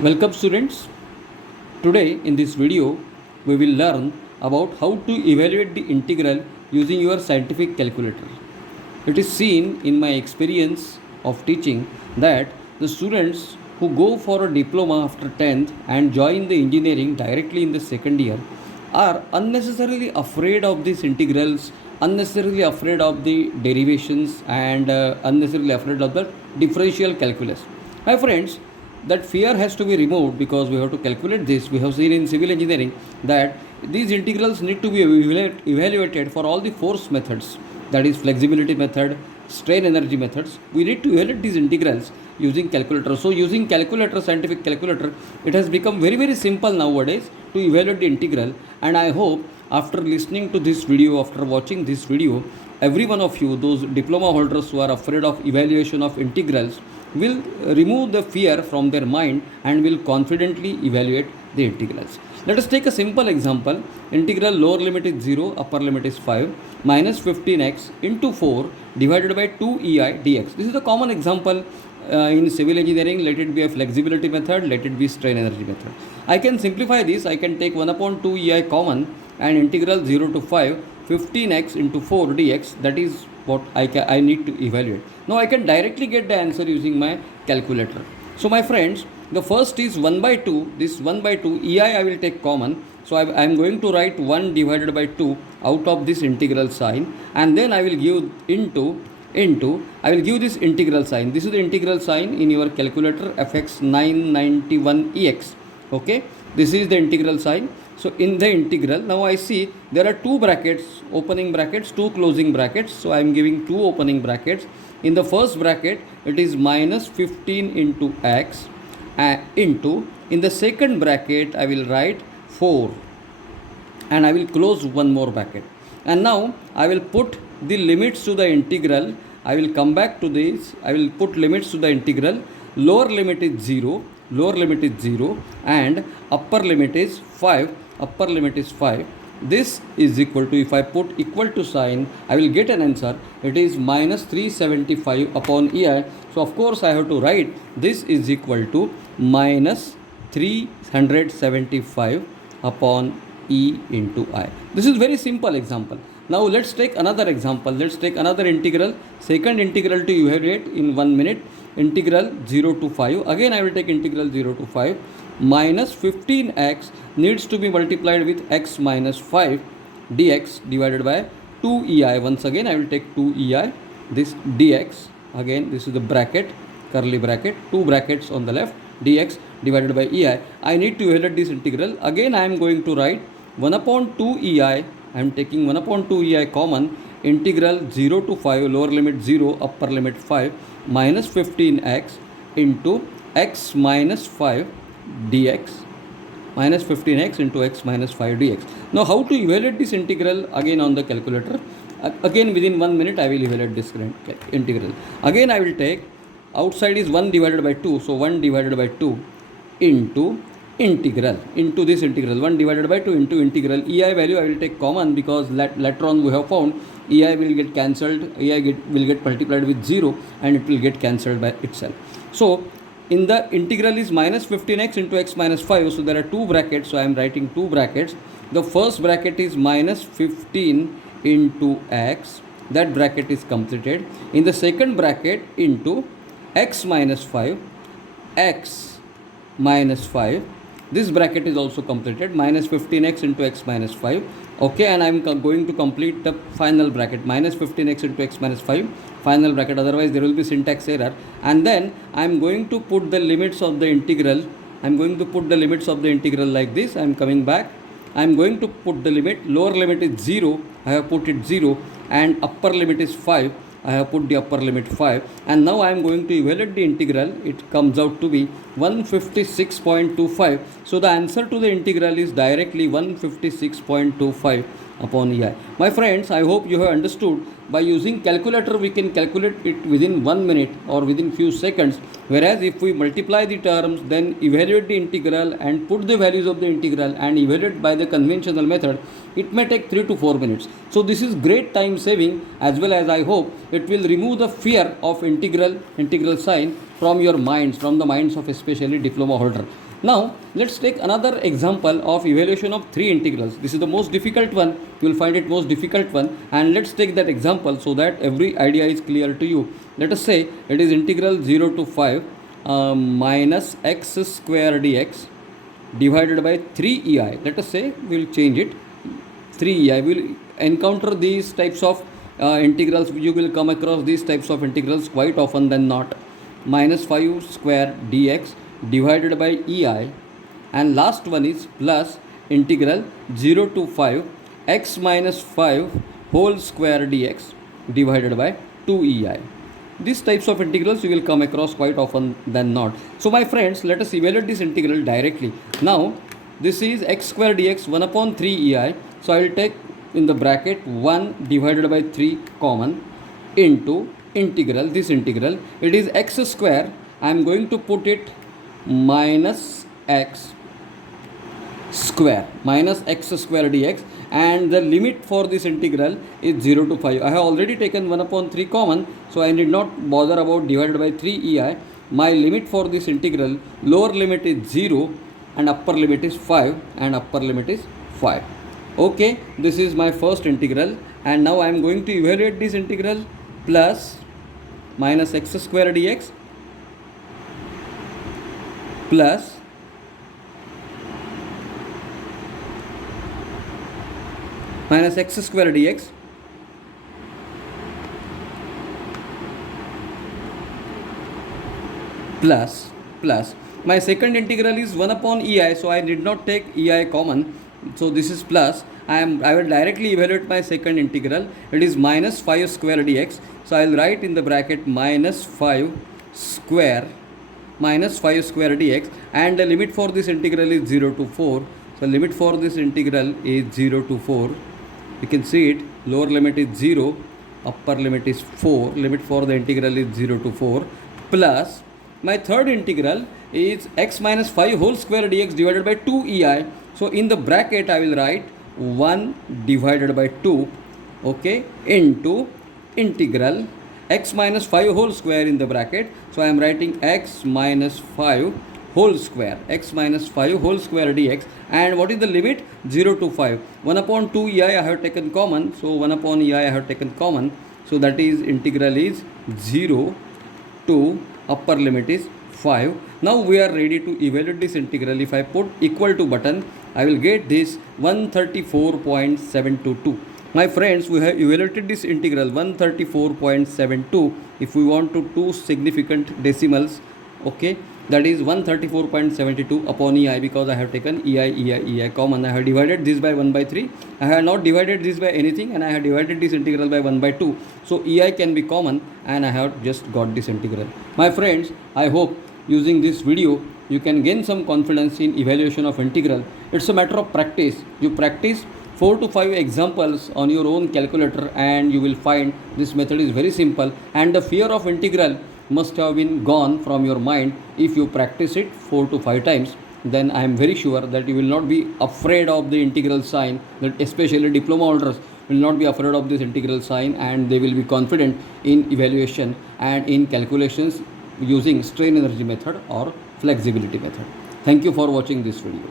Welcome students. Today in this video we will learn about how to evaluate the integral using your scientific calculator. It is seen in my experience of teaching that the students who go for a diploma after 10th and join the engineering directly in the second year are unnecessarily afraid of these integrals, unnecessarily afraid of the derivations and unnecessarily afraid of the differential calculus. My friends, that fear has to be removed because we have to calculate this. We have seen in civil engineering that these integrals need to be evaluated for all the force methods, that is flexibility method, strain energy methods. We need to evaluate these integrals using calculator. So using calculator, scientific calculator, it has become very simple nowadays to evaluate the integral. And I hope after listening to this video, after watching this video, every one of you, those diploma holders who are afraid of evaluation of integrals, will remove the fear from their mind and will confidently evaluate the integrals. Let us take a simple example. Integral lower limit is 0, upper limit is 5, minus 15x into 4 divided by 2ei dx. This is the common example in civil engineering. Let it be a flexibility method, let it be strain energy method. I can simplify this. I can take 1 upon 2ei common and integral 0 to 5 15x into 4 dx, that is what I need to evaluate. Now I can directly get the answer using my calculator. So my friends, the first is 1 by 2. This 1 by 2 ei I will take common. So I am going to write 1 divided by 2 out of this integral sign, and then I will give I will give this integral sign. This is the integral sign in your calculator, fx 991ex. Okay, this is the integral sign. So in the integral, now I see there are two brackets, opening brackets, two closing brackets. So I am giving two opening brackets. In the first bracket, it is minus 15 into x into, in the second bracket, I will write 4 and I will close one more bracket. And now I will put the limits to the integral. I will come back to this. I will put limits to the integral. Lower limit is 0. Lower limit is 0 and upper limit is 5. Upper limit is 5. This is equal to, if I put equal to sign, I will get an answer. It is minus 375 upon ei. So of course I have to write this is equal to minus 375 upon e into I. This is very simple example. Now let's take another example. Let's take another integral, second integral to evaluate in 1 minute. Integral 0 to 5. Again I will take integral 0 to 5. Minus 15x needs to be multiplied with x minus 5 dx divided by 2ei. Once again I will take 2ei. This dx, again this is the bracket, curly bracket, two brackets on the left, dx divided by ei. I need to evaluate this integral. Again I am going to write 1 upon 2ei. I am taking 1 upon 2ei common. Integral 0 to 5, lower limit 0, upper limit 5, minus 15x into x minus 5 dx, minus 15x into x minus 5 dx. Now how to evaluate this integral? Again on the calculator. Again within 1 minute I will evaluate this integral. Again I will take, outside is 1 divided by 2, so 1 divided by 2 into integral, into this integral, 1 divided by 2 into integral. Ei value I will take common because later on we have found ei will get cancelled, will get multiplied with 0 and it will get cancelled by itself. So in the integral is minus 15x into x minus 5. So there are two brackets. So I am writing two brackets. The first bracket is minus 15 into x. That bracket is completed. In the second bracket into x minus 5, x minus 5. This bracket is also completed. Minus 15x into x minus 5. Okay, and I am going to complete the final bracket. Minus 15x into x minus 5. Final bracket, otherwise there will be syntax error. And then I am going to put the limits of the integral. I am going to put the limits of the integral like this. I am coming back. I am going to put the limit. Lower limit is 0. I have put it 0. And upper limit is 5. I have put the upper limit 5. And now I am going to evaluate the integral. It comes out to be 156.25. So the answer to the integral is directly 156.25 upon ei. My friends, I hope you have understood. By using calculator we can calculate it within 1 minute or within few seconds, whereas if we multiply the terms, then evaluate the integral and put the values of the integral and evaluate by the conventional method, it may take 3 to 4 minutes. So this is great time saving, as well as I hope it will remove the fear of integral sign from your minds, from the minds of especially diploma holder. Now let's take another example of evaluation of three integrals. This is the most difficult one. You will find it most difficult one, and let's take that example so that every idea is clear to you. Let us say it is integral 0 to 5 minus x square dx divided by 3 ei. Let us say we will change it 3 ei. We will encounter these types of integrals. You will come across these types of integrals quite often than not. Minus 5 square dx divided by ei, and last one is plus integral 0 to 5 x minus 5 whole square dx divided by 2 ei. These types of integrals you will come across quite often than not. So my friends, let us evaluate this integral directly. Now this is x square dx 1 upon 3 ei. So I will take in the bracket 1 divided by 3 common into integral, this integral, it is x square. I am going to put it minus x square dx, and the limit for this integral is 0 to 5. I have already taken 1 upon 3 common, so I need not bother about divided by 3 ei. My limit for this integral, lower limit is 0 and upper limit is 5, and upper limit is 5. Okay, this is my first integral, and now I am going to evaluate this integral. Plus minus x square dx plus minus x square dx plus my second integral is 1 upon ei, so I did not take ei common, so this is plus. I will directly evaluate my second integral. It is minus 5 square dx, so I will write in the bracket minus 5 square dx, and the limit for this integral is 0 to 4. So limit for this integral is 0 to 4. You can see it, lower limit is 0, upper limit is 4. Limit for the integral is 0 to 4, plus my third integral is x minus 5 whole square dx divided by 2 ei. So in the bracket I will write 1 divided by 2, okay, into integral x minus 5 whole square in the bracket. So I am writing x minus 5 whole square dx, and what is the limit? 0 to 5. 1 upon 2 ei I have taken common, so 1 upon ei I have taken common, so that is integral is 0 to upper limit is 5. Now we are ready to evaluate this integral. If I put equal to button, I will get this 134.722. My friends, we have evaluated this integral 134.72. If we want to two significant decimals, okay, that is 134.72 upon ei, because I have taken ei common. I have divided this by 1 by 3. I have not divided this by anything, and I have divided this integral by 1 by 2. So ei can be common, and I have just got this integral. My friends, I hope using this video you can gain some confidence in evaluation of integral. It's a matter of practice. You practice 4 to 5 examples on your own calculator, and you will find this method is very simple, and the fear of integral must have been gone from your mind if you practice it 4 to 5 times. Then I am very sure that you will not be afraid of the integral sign, that especially diploma holders will not be afraid of this integral sign, and they will be confident in evaluation and in calculations using strain energy method or flexibility method. Thank you for watching this video.